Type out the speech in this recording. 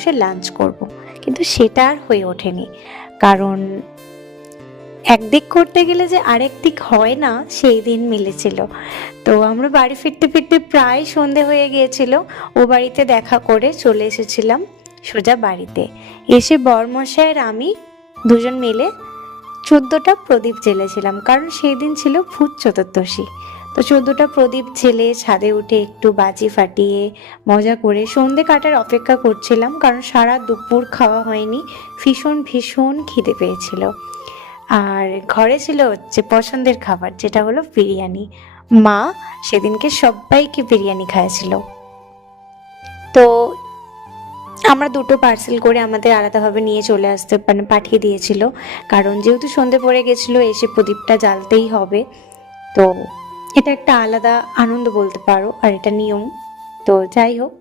বসে লাঞ্চ করব, কিন্তু সেটা আর হয়ে ওঠেনি। কারণ একদিক করতে গেলে যে আরেক দিক হয় না, সেই দিন মিলেছিল। তো আমরা বাড়ি ফিরতে ফিরতে প্রায় সন্ধে হয়ে গিয়েছিল। ও বাড়িতে দেখা করে চলে এসেছিলাম সোজা বাড়িতে। এসে বরমশাই আর আমি দুজন মিলে 14টা প্রদীপ জ্বেলেছিলাম, কারণ সেই দিন ছিল ভূত চতুর্দশী। তো 14টা প্রদীপ জ্বেলে ছাদে উঠে একটু বাজি ফাটিয়ে মজা করে সন্ধে কাটার অপেক্ষা করছিলাম, কারণ সারা দুপুর খাওয়া হয়নি, ভীষণ ভীষণ খিদে পেয়েছিল। আর ঘরে ছিল হচ্ছে পছন্দের খাবার, যেটা হলো বিরিয়ানি। মা সেদিনকে সবাইকে বিরিয়ানি খাইয়েছিল। তো আমরা দুটো পার্সেল করে আমাদের আলাদাভাবে নিয়ে চলে আসতে পাঠিয়ে দিয়েছিল, কারণ যেহেতু সন্ধে পড়ে গেছিলো, এসে প্রদীপটা জ্বালতেই হবে। তো এটা একটা আলাদা আনন্দ বলতে পারো, আর এটা নিয়ম। তো যাই হোক,